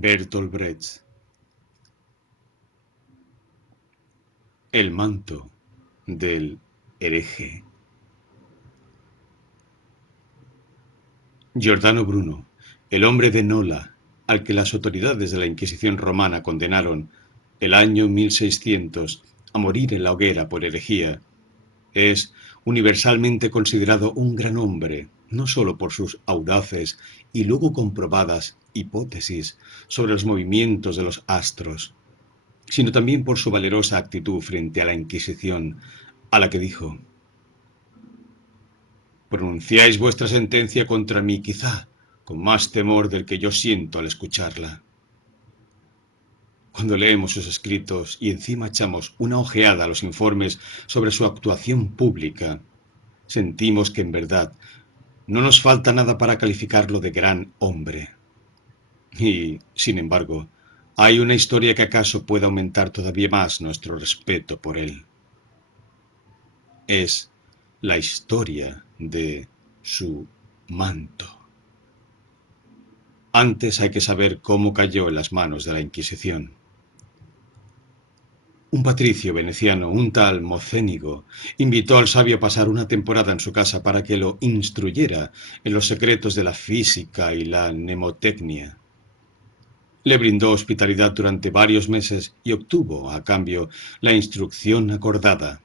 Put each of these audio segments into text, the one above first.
Bertolt Brecht. El manto del hereje. Giordano Bruno, el hombre de Nola, al que las autoridades de la Inquisición romana condenaron el año 1600 a morir en la hoguera por herejía, es universalmente considerado un gran hombre, no sólo por sus audaces y luego comprobadas hipótesis sobre los movimientos de los astros, sino también por su valerosa actitud frente a la Inquisición, a la que dijo: «Pronunciáis vuestra sentencia contra mí, quizá con más temor del que yo siento al escucharla». Cuando leemos sus escritos y encima echamos una ojeada a los informes sobre su actuación pública, sentimos que en verdad no nos falta nada para calificarlo de gran hombre. Y, sin embargo, hay una historia que acaso pueda aumentar todavía más nuestro respeto por él. Es la historia de su manto. Antes hay que saber cómo cayó en las manos de la Inquisición. Un patricio veneciano, un tal Mocénigo, invitó al sabio a pasar una temporada en su casa para que lo instruyera en los secretos de la física y la mnemotecnia. Le brindó hospitalidad durante varios meses y obtuvo, a cambio, la instrucción acordada.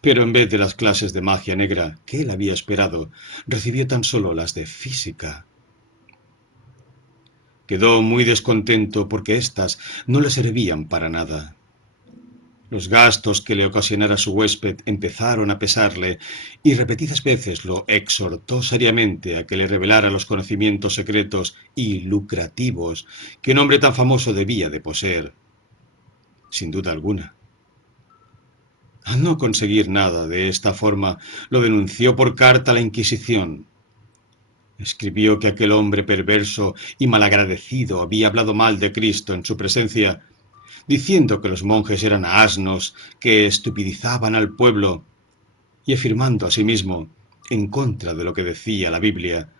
Pero en vez de las clases de magia negra que él había esperado, recibió tan solo las de física. Quedó muy descontento porque éstas no le servían para nada. Los gastos que le ocasionara su huésped empezaron a pesarle y repetidas veces lo exhortó seriamente a que le revelara los conocimientos secretos y lucrativos que un hombre tan famoso debía de poseer. Sin duda alguna. Al no conseguir nada de esta forma, lo denunció por carta a la Inquisición. Escribió que aquel hombre perverso y malagradecido había hablado mal de Cristo en su presencia, diciendo que los monjes eran asnos que estupidizaban al pueblo, y afirmando asimismo, en contra de lo que decía la Biblia,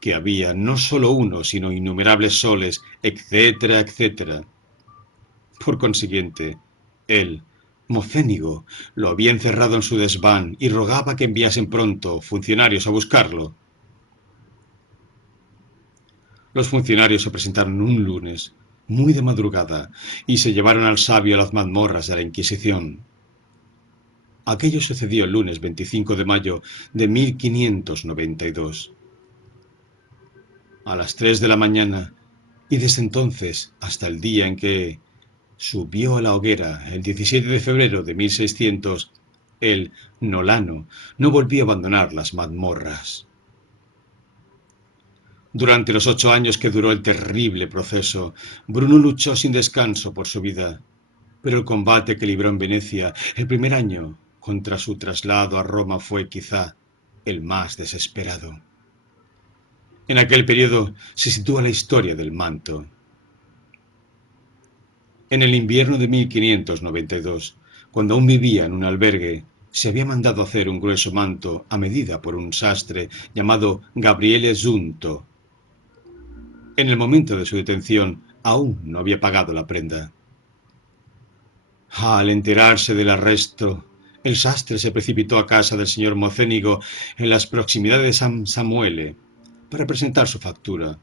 que había no solo uno, sino innumerables soles, etcétera, etcétera. Por consiguiente, él, Mocénigo, lo había encerrado en su desván y rogaba que enviasen pronto funcionarios a buscarlo. Los funcionarios se presentaron un lunes, muy de madrugada, y se llevaron al sabio a las mazmorras de la Inquisición. Aquello sucedió el lunes 25 de mayo de 1592. A las 3 de la mañana, y desde entonces hasta el día en que subió a la hoguera, el 17 de febrero de 1600, el nolano no volvió a abandonar las mazmorras. Durante los 8 años que duró el terrible proceso, Bruno luchó sin descanso por su vida, pero el combate que libró en Venecia el primer año contra su traslado a Roma fue quizá el más desesperado. En aquel periodo se sitúa la historia del manto. En el invierno de 1592, cuando aún vivía en un albergue, se había mandado hacer un grueso manto a medida por un sastre llamado Gabriele Zunto. En el momento de su detención, aún no había pagado la prenda. Al enterarse del arresto, el sastre se precipitó a casa del señor Mocénigo en las proximidades de San Samuele para presentar su factura.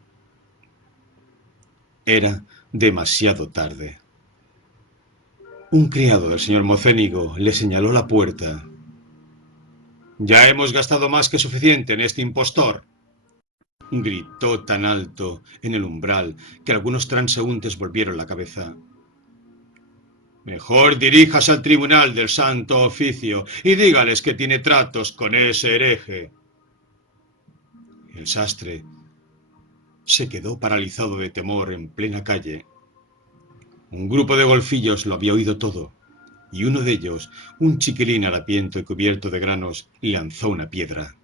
Era demasiado tarde. Un criado del señor Mocénigo le señaló la puerta. «Ya hemos gastado más que suficiente en este impostor», gritó tan alto en el umbral que algunos transeúntes volvieron la cabeza. «Mejor diríjase al tribunal del Santo Oficio y dígales que tiene tratos con ese hereje». El sastre se quedó paralizado de temor en plena calle. Un grupo de golfillos lo había oído todo, y uno de ellos, un chiquilín harapiento y cubierto de granos, lanzó una piedra.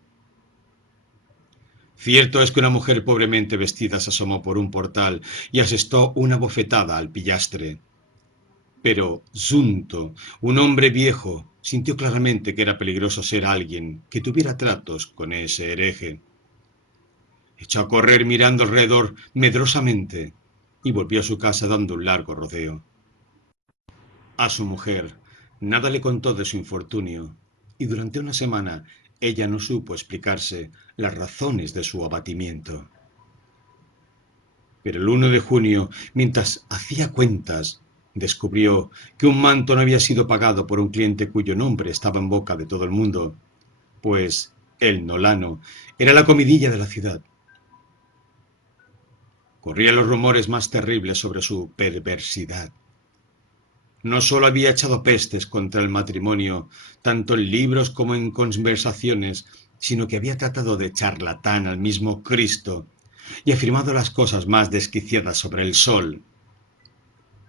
Cierto es que una mujer pobremente vestida se asomó por un portal y asestó una bofetada al pillastre. Pero Zunto, un hombre viejo, sintió claramente que era peligroso ser alguien que tuviera tratos con ese hereje. Echó a correr mirando alrededor medrosamente y volvió a su casa dando un largo rodeo. A su mujer nada le contó de su infortunio y durante una semana ella no supo explicarse las razones de su abatimiento. Pero el 1 de junio, mientras hacía cuentas, descubrió que un manto no había sido pagado por un cliente cuyo nombre estaba en boca de todo el mundo, pues el Nolano era la comidilla de la ciudad. Corrían los rumores más terribles sobre su perversidad. No solo había echado pestes contra el matrimonio, tanto en libros como en conversaciones, sino que había tratado de charlatán al mismo Cristo y afirmado las cosas más desquiciadas sobre el sol.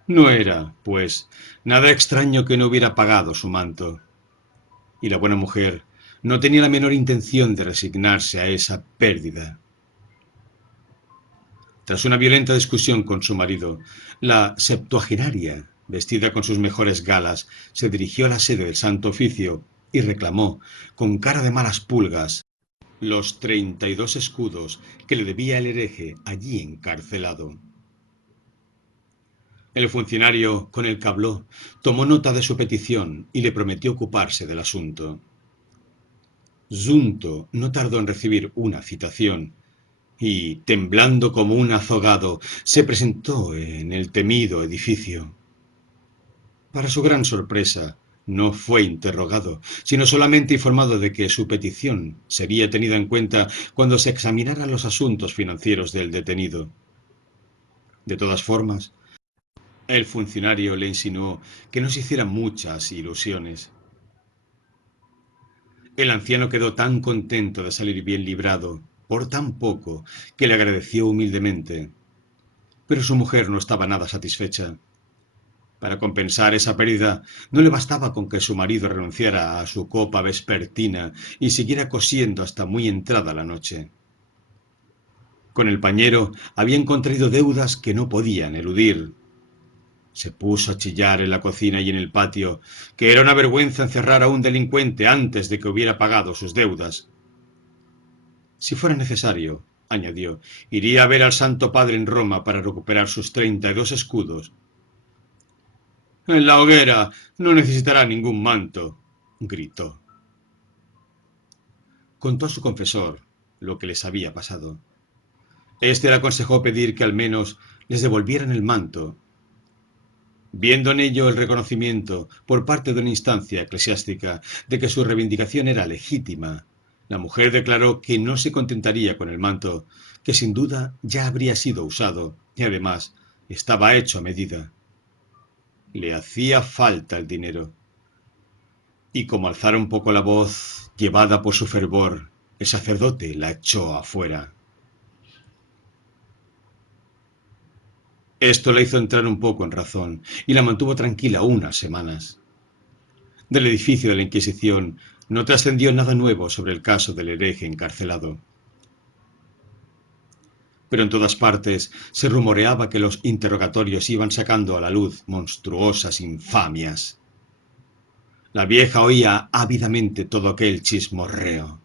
No era, pues, nada extraño que no hubiera pagado su manto. Y la buena mujer no tenía la menor intención de resignarse a esa pérdida. Tras una violenta discusión con su marido, la septuagenaria, vestida con sus mejores galas, se dirigió a la sede del Santo Oficio y reclamó, con cara de malas pulgas, los 32 escudos que le debía el hereje allí encarcelado. El funcionario con el que habló tomó nota de su petición y le prometió ocuparse del asunto. Zunto no tardó en recibir una citación y, temblando como un azogado, se presentó en el temido edificio. Para su gran sorpresa, no fue interrogado, sino solamente informado de que su petición sería tenida en cuenta cuando se examinaran los asuntos financieros del detenido. De todas formas, el funcionario le insinuó que no se hicieran muchas ilusiones. El anciano quedó tan contento de salir bien librado, por tan poco, que le agradeció humildemente. Pero su mujer no estaba nada satisfecha. Para compensar esa pérdida, no le bastaba con que su marido renunciara a su copa vespertina y siguiera cosiendo hasta muy entrada la noche. Con el pañero habían contraído deudas que no podían eludir. Se puso a chillar en la cocina y en el patio, que era una vergüenza encerrar a un delincuente antes de que hubiera pagado sus deudas. Si fuera necesario, añadió, iría a ver al Santo Padre en Roma para recuperar sus 32 escudos. En la hoguera no necesitará ningún manto, gritó. Contó a su confesor lo que les había pasado. Este le aconsejó pedir que al menos les devolvieran el manto. Viendo en ello el reconocimiento por parte de una instancia eclesiástica de que su reivindicación era legítima, la mujer declaró que no se contentaría con el manto, que sin duda ya habría sido usado y además estaba hecho a medida. Le hacía falta el dinero. Y como alzara un poco la voz, llevada por su fervor, el sacerdote la echó afuera. Esto la hizo entrar un poco en razón y la mantuvo tranquila unas semanas. Del edificio de la Inquisición no trascendió nada nuevo sobre el caso del hereje encarcelado. Pero en todas partes se rumoreaba que los interrogatorios iban sacando a la luz monstruosas infamias. La vieja oía ávidamente todo aquel chismorreo.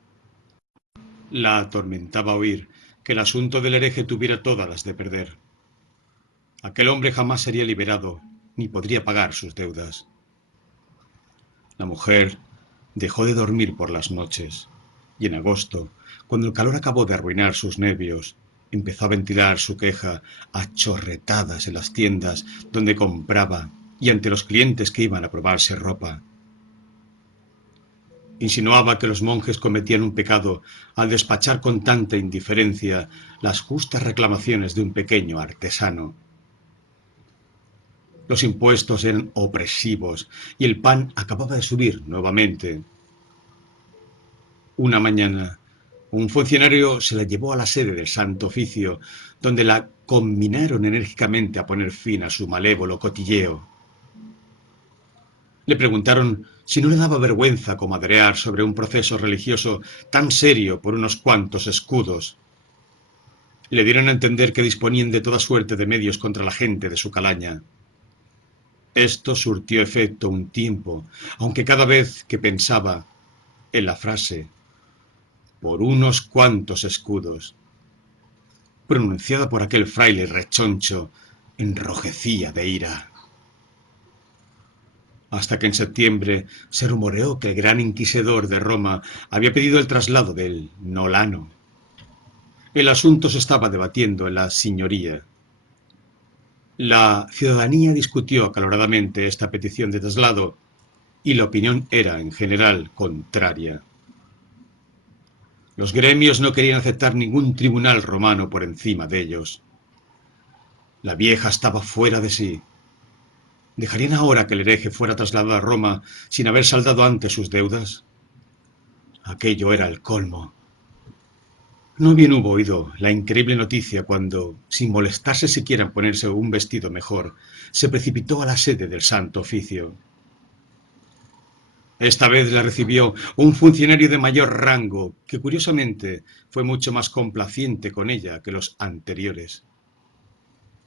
La atormentaba oír que el asunto del hereje tuviera todas las de perder. Aquel hombre jamás sería liberado, ni podría pagar sus deudas. La mujer dejó de dormir por las noches, y en agosto, cuando el calor acabó de arruinar sus nervios, empezó a ventilar su queja a chorretadas en las tiendas donde compraba y ante los clientes que iban a probarse ropa. Insinuaba que los monjes cometían un pecado al despachar con tanta indiferencia las justas reclamaciones de un pequeño artesano. Los impuestos eran opresivos y el pan acababa de subir nuevamente. Una mañana, un funcionario se la llevó a la sede del Santo Oficio, donde la conminaron enérgicamente a poner fin a su malévolo cotilleo. Le preguntaron si no le daba vergüenza comadrear sobre un proceso religioso tan serio por unos cuantos escudos. Le dieron a entender que disponían de toda suerte de medios contra la gente de su calaña. Esto surtió efecto un tiempo, aunque cada vez que pensaba en la frase «por unos cuantos escudos», pronunciada por aquel fraile rechoncho, enrojecía de ira. Hasta que en septiembre se rumoreó que el gran inquisidor de Roma había pedido el traslado del Nolano. El asunto se estaba debatiendo en la Signoria. La ciudadanía discutió acaloradamente esta petición de traslado y la opinión era, en general, contraria. Los gremios no querían aceptar ningún tribunal romano por encima de ellos. La vieja estaba fuera de sí. ¿Dejarían ahora que el hereje fuera trasladado a Roma sin haber saldado antes sus deudas? Aquello era el colmo. No bien hubo oído la increíble noticia cuando, sin molestarse siquiera en ponerse un vestido mejor, se precipitó a la sede del Santo Oficio. Esta vez la recibió un funcionario de mayor rango, que curiosamente fue mucho más complaciente con ella que los anteriores.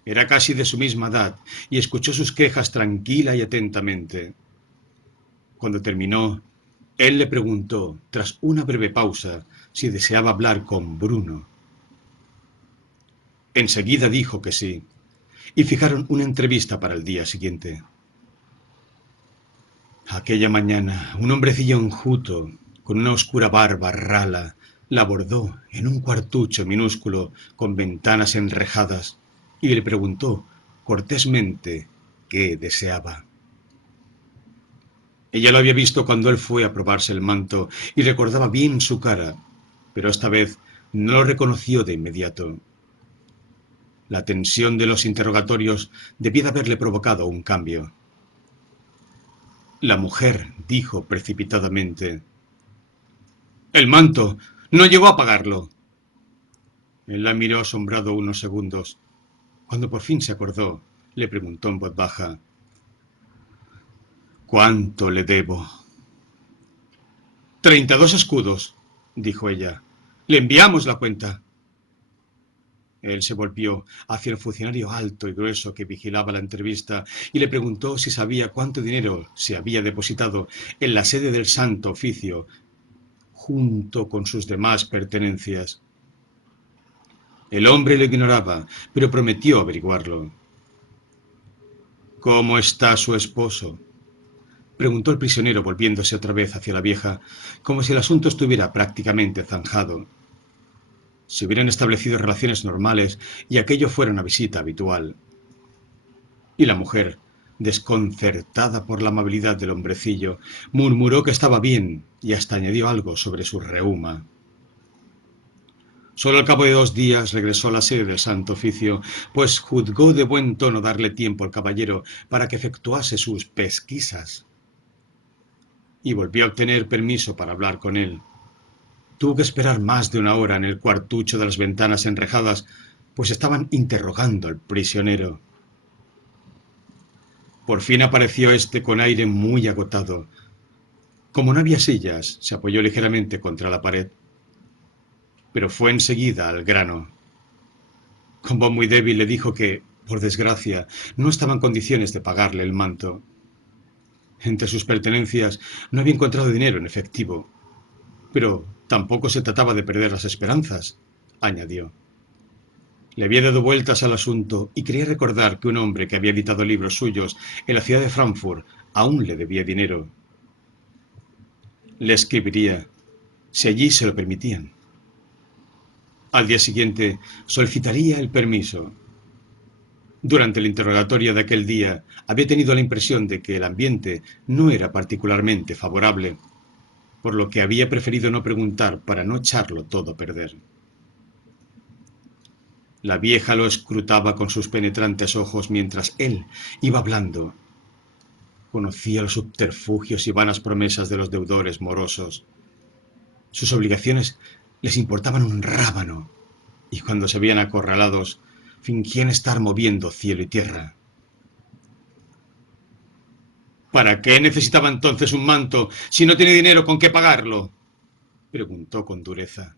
Era casi de su misma edad y escuchó sus quejas tranquila y atentamente. Cuando terminó, él le preguntó, tras una breve pausa, si deseaba hablar con Bruno. Enseguida dijo que sí, y fijaron una entrevista para el día siguiente. Aquella mañana, un hombrecillo enjuto, con una oscura barba rala, la abordó en un cuartucho minúsculo con ventanas enrejadas y le preguntó cortésmente qué deseaba. Ella lo había visto cuando él fue a probarse el manto y recordaba bien su cara, pero esta vez no lo reconoció de inmediato. La tensión de los interrogatorios debía de haberle provocado un cambio. La mujer dijo precipitadamente: «El manto. No llegó a pagarlo». Él la miró asombrado unos segundos. Cuando por fin se acordó, le preguntó en voz baja: «¿Cuánto le debo?» «32 escudos», dijo ella. «Le enviamos la cuenta». Él se volvió hacia el funcionario alto y grueso que vigilaba la entrevista y le preguntó si sabía cuánto dinero se había depositado en la sede del Santo Oficio, junto con sus demás pertenencias. El hombre lo ignoraba, pero prometió averiguarlo. «¿Cómo está su esposo?», preguntó el prisionero volviéndose otra vez hacia la vieja, como si el asunto estuviera prácticamente zanjado. Se hubieran establecido relaciones normales y aquello fuera una visita habitual. Y la mujer, desconcertada por la amabilidad del hombrecillo, murmuró que estaba bien y hasta añadió algo sobre su reuma. Solo al cabo de 2 días regresó a la sede del Santo Oficio, pues juzgó de buen tono darle tiempo al caballero para que efectuase sus pesquisas. Y volvió a obtener permiso para hablar con él. Tuvo que esperar más de 1 hora en el cuartucho de las ventanas enrejadas, pues estaban interrogando al prisionero. Por fin apareció éste con aire muy agotado. Como no había sillas, se apoyó ligeramente contra la pared, pero fue enseguida al grano. Con voz muy débil le dijo que, por desgracia, no estaba en condiciones de pagarle el manto. Entre sus pertenencias no había encontrado dinero en efectivo, pero tampoco se trataba de perder las esperanzas, añadió. Le había dado vueltas al asunto y quería recordar que un hombre que había editado libros suyos en la ciudad de Frankfurt aún le debía dinero. Le escribiría, si allí se lo permitían. Al día siguiente solicitaría el permiso. Durante el interrogatorio de aquel día había tenido la impresión de que el ambiente no era particularmente favorable, por lo que había preferido no preguntar para no echarlo todo a perder. La vieja lo escrutaba con sus penetrantes ojos mientras él iba hablando. Conocía los subterfugios y vanas promesas de los deudores morosos. Sus obligaciones les importaban un rábano, y cuando se veían acorralados, fingían estar moviendo cielo y tierra. «¿Para qué necesitaba entonces un manto si no tiene dinero con qué pagarlo?», preguntó con dureza.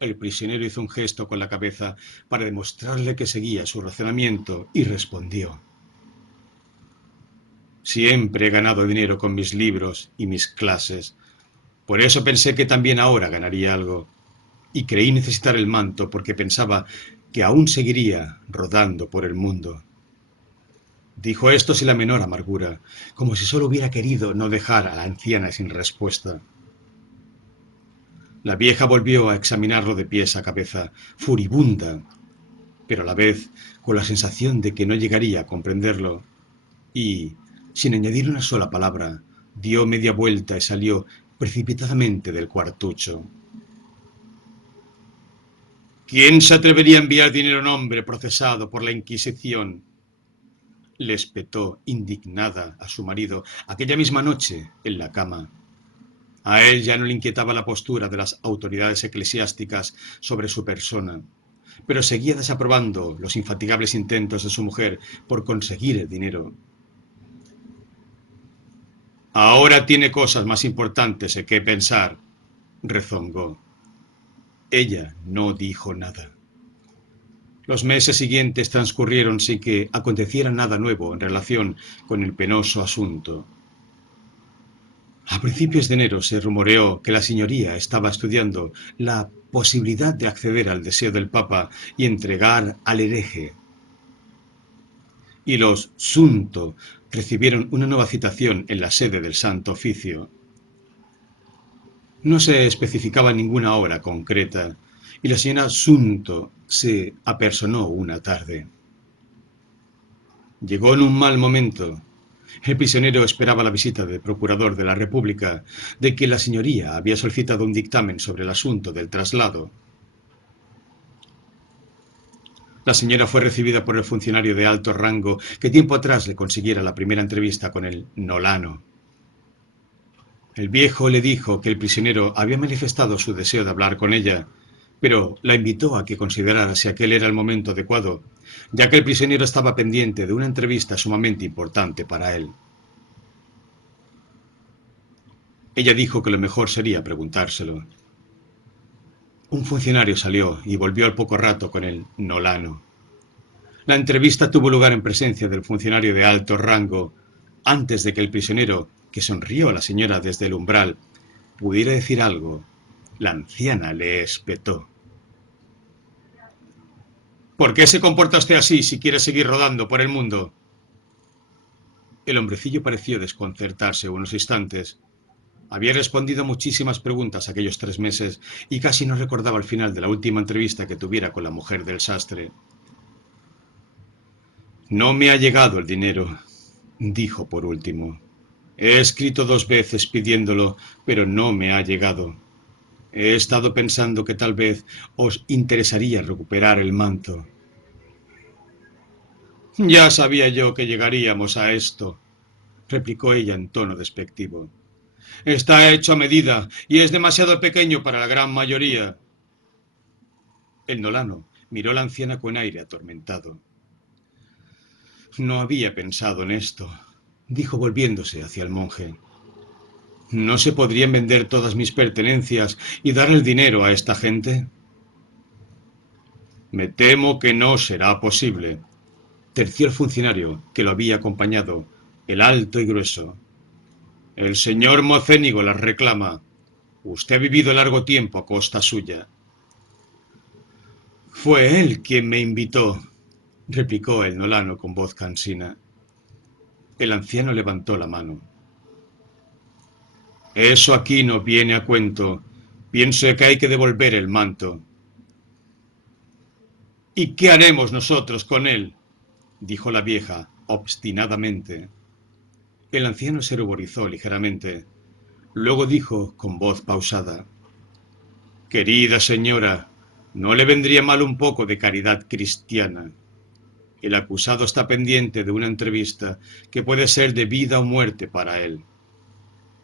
El prisionero hizo un gesto con la cabeza para demostrarle que seguía su razonamiento y respondió: «Siempre he ganado dinero con mis libros y mis clases. Por eso pensé que también ahora ganaría algo. y creí necesitar el manto porque pensaba que aún seguiría rodando por el mundo. Dijo esto sin la menor amargura, como si solo hubiera querido no dejar a la anciana sin respuesta. La vieja volvió a examinarlo de pies a cabeza, furibunda, pero a la vez con la sensación de que no llegaría a comprenderlo, y, sin añadir una sola palabra, dio media vuelta y salió precipitadamente del cuartucho. ¿Quién se atrevería a enviar dinero a un hombre procesado por la Inquisición? Le espetó, indignada, a su marido aquella misma noche en la cama. A él ya no le inquietaba la postura de las autoridades eclesiásticas sobre su persona, pero seguía desaprobando los infatigables intentos de su mujer por conseguir el dinero. Ahora tiene cosas más importantes en que pensar, rezongó. Ella no dijo nada. Los meses siguientes transcurrieron sin que aconteciera nada nuevo en relación con el penoso asunto. A principios de enero se rumoreó que la señoría estaba estudiando la posibilidad de acceder al deseo del Papa y entregar al hereje. Y los Sunto recibieron una nueva citación en la sede del Santo Oficio. No se especificaba ninguna hora concreta, y la señora Sunto se apersonó una tarde. Llegó en un mal momento. El prisionero esperaba la visita del procurador de la República, de que la señoría había solicitado un dictamen sobre el asunto del traslado. La señora fue recibida por el funcionario de alto rango que tiempo atrás le consiguiera la primera entrevista con el Nolano. El viejo le dijo que el prisionero había manifestado su deseo de hablar con ella, pero la invitó a que considerara si aquel era el momento adecuado, ya que el prisionero estaba pendiente de una entrevista sumamente importante para él. Ella dijo que lo mejor sería preguntárselo. Un funcionario salió y volvió al poco rato con el Nolano. La entrevista tuvo lugar en presencia del funcionario de alto rango, antes de que el prisionero, que sonrió a la señora desde el umbral, pudiera decir algo. La anciana le espetó. ¿Por qué se comporta usted así si quiere seguir rodando por el mundo? El hombrecillo pareció desconcertarse unos instantes. Había respondido a muchísimas preguntas aquellos 3 meses y casi no recordaba el final de la última entrevista que tuviera con la mujer del sastre. No me ha llegado el dinero, dijo por último. He escrito 2 veces pidiéndolo, pero no me ha llegado. He estado pensando que tal vez os interesaría recuperar el manto. Ya sabía yo que llegaríamos a esto, replicó ella en tono despectivo. Está hecho a medida y es demasiado pequeño para la gran mayoría. El Nolano miró a la anciana con aire atormentado. No había pensado en esto, dijo volviéndose hacia el monje. ¿No se podrían vender todas mis pertenencias y dar el dinero a esta gente? Me temo que no será posible, terció el funcionario que lo había acompañado, el alto y grueso. El señor Mocénigo las reclama. Usted ha vivido largo tiempo a costa suya. Fue él quien me invitó, replicó el Nolano con voz cansina. El anciano levantó la mano. Eso aquí no viene a cuento. Pienso que hay que devolver el manto. ¿Y qué haremos nosotros con él? Dijo la vieja, obstinadamente. El anciano se ruborizó ligeramente. Luego dijo, con voz pausada. Querida señora, ¿no le vendría mal un poco de caridad cristiana? El acusado está pendiente de una entrevista que puede ser de vida o muerte para él.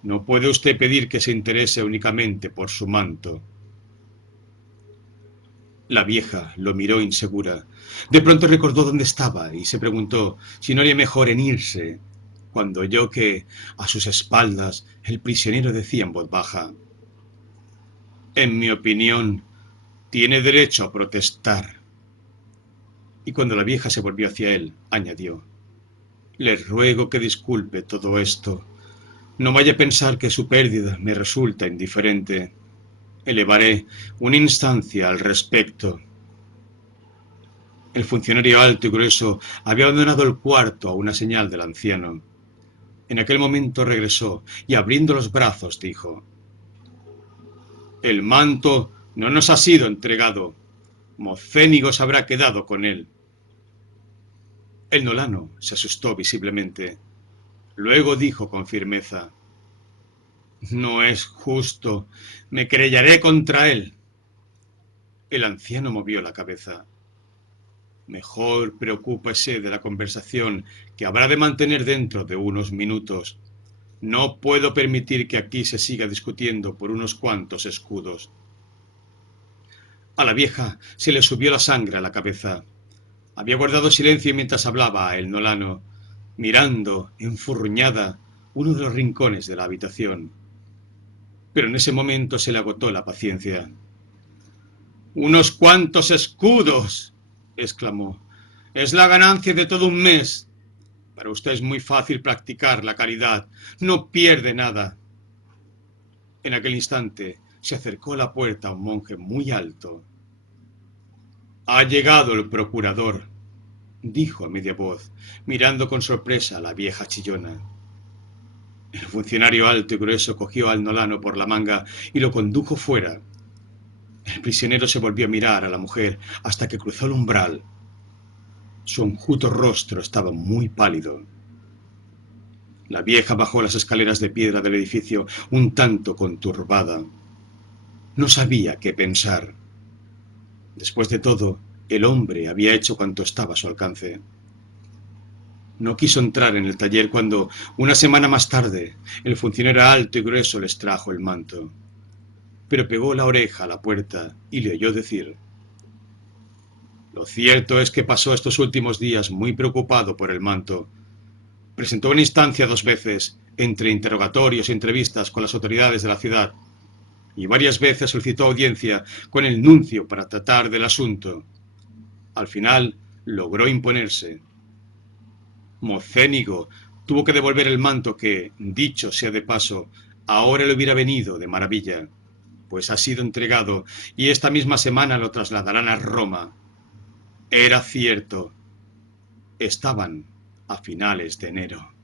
No puede usted pedir que se interese únicamente por su manto. La vieja lo miró insegura. De pronto recordó dónde estaba y se preguntó si no haría mejor en irse, cuando oyó que, a sus espaldas, el prisionero decía en voz baja: En mi opinión, tiene derecho a protestar. Y cuando la vieja se volvió hacia él, añadió: Le ruego que disculpe todo esto. No vaya a pensar que su pérdida me resulta indiferente. Elevaré una instancia al respecto. El funcionario alto y grueso había abandonado el cuarto a una señal del anciano. En aquel momento regresó y abriendo los brazos dijo: «El manto no nos ha sido entregado. Mocénigo se habrá quedado con él». El nolano se asustó visiblemente. Luego dijo con firmeza: «No es justo. Me querellaré contra él». El anciano movió la cabeza. «Mejor preocúpese de la conversación que habrá de mantener dentro de unos minutos. No puedo permitir que aquí se siga discutiendo por unos cuantos escudos». A la vieja se le subió la sangre a la cabeza. Había guardado silencio mientras hablaba el nolano, mirando, enfurruñada, uno de los rincones de la habitación. Pero en ese momento se le agotó la paciencia. «¡Unos cuantos escudos!», exclamó. «Es la ganancia de todo un mes. Para usted es muy fácil practicar la caridad. No pierde nada». En aquel instante se acercó a la puerta un monje muy alto. «Ha llegado el procurador», dijo a media voz, mirando con sorpresa a la vieja chillona. El funcionario alto y grueso cogió al nolano por la manga y lo condujo fuera. El prisionero se volvió a mirar a la mujer hasta que cruzó el umbral. Su enjuto rostro estaba muy pálido. La vieja bajó las escaleras de piedra del edificio un tanto conturbada. No sabía qué pensar. Después de todo, el hombre había hecho cuanto estaba a su alcance. No quiso entrar en el taller cuando, una semana más tarde, el funcionario alto y grueso les trajo el manto. Pero pegó la oreja a la puerta y le oyó decir: «Lo cierto es que pasó estos últimos días muy preocupado por el manto. Presentó una instancia 2 veces, entre interrogatorios y entrevistas con las autoridades de la ciudad, y varias veces solicitó audiencia con el nuncio para tratar del asunto. Al final logró imponerse. Mocénigo tuvo que devolver el manto que, dicho sea de paso, ahora le hubiera venido de maravilla, pues ha sido entregado y esta misma semana lo trasladarán a Roma. Era cierto. Estaban a finales de enero».